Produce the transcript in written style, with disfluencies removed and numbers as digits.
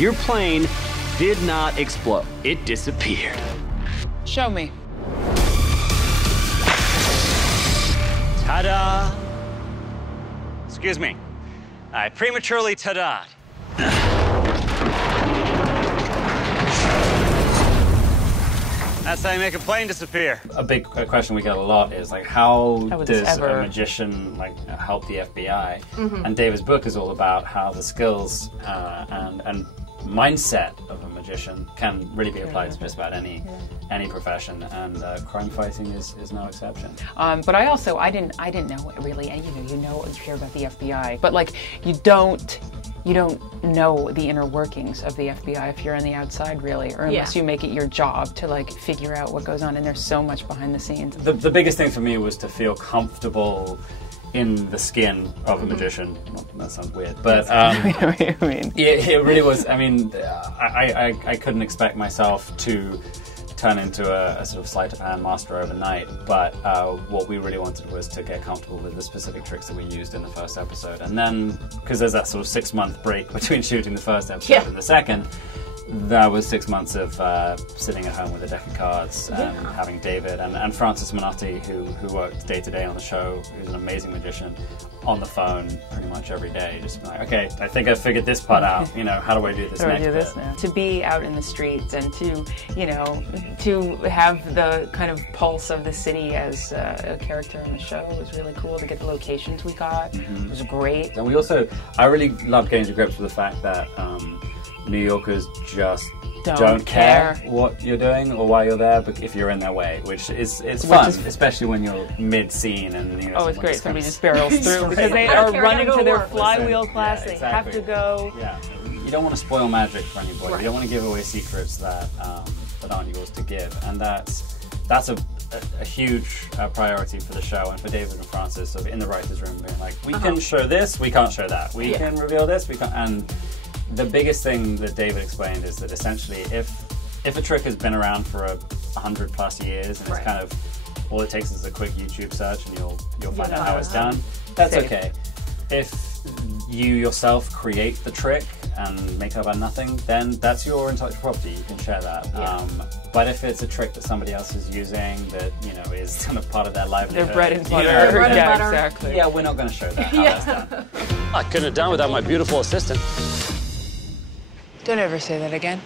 Your plane did not explode. It disappeared. Show me. Ta-da! Excuse me. I prematurely ta-da'd. That's how you make a plane disappear. A big question we get a lot is like, how does a magician like help the FBI? And David's book is all about how the skills and mindset of a magician can really be applied to just about any profession, and crime fighting is no exception. But I didn't know really. You hear about the FBI, but like you don't know the inner workings of the FBI if you're on the outside, really, or unless you make it your job to like figure out what goes on. And there's so much behind the scenes. The biggest thing for me was to feel comfortable in the skin of a magician. Well, that sounds weird, but I know what you mean. It really was. I mean, I couldn't expect myself to turn into a sort of sleight of hand master overnight, but what we really wanted was to get comfortable with the specific tricks that we used in the first episode. And then, because there's that sort of 6-month break between shooting the first episode and the second, that was 6 months of sitting at home with a deck of cards and having David and Francis Minotti, who worked day to day on the show, who's an amazing magician, on the phone pretty much every day, just like, okay, I think I figured this part out. How do I do this next bit? Now? To be out in the streets and to have the kind of pulse of the city as a character on the show was really cool. To get the locations we got, it was great. And I really loved getting to grips with the fact that New Yorkers just don't care what you're doing or why you're there, but if you're in their way, it's fun, especially when you're mid-scene and it's great. Somebody just barrels through because they are running to their flywheel class. They have to go. Yeah, you don't want to spoil magic for anybody. You don't want to give away secrets that aren't yours to give, and that's a huge priority for the show and for David and Francis. So in the writers' room, being like, we can show this, we can't show that. We can reveal this, we can't. And the biggest thing that David explained is that essentially if a trick has been around for 100+ years and it's kind of all it takes is a quick YouTube search and you'll find out how it's done, that's okay. If you yourself create the trick and make up out of nothing, then that's your intellectual property. You can share that. But if it's a trick that somebody else is using that is kind of part of their livelihood, their bread and butter, exactly. Yeah, we're not going to show that. How that's done. I couldn't have done without my beautiful assistant. Don't ever say that again.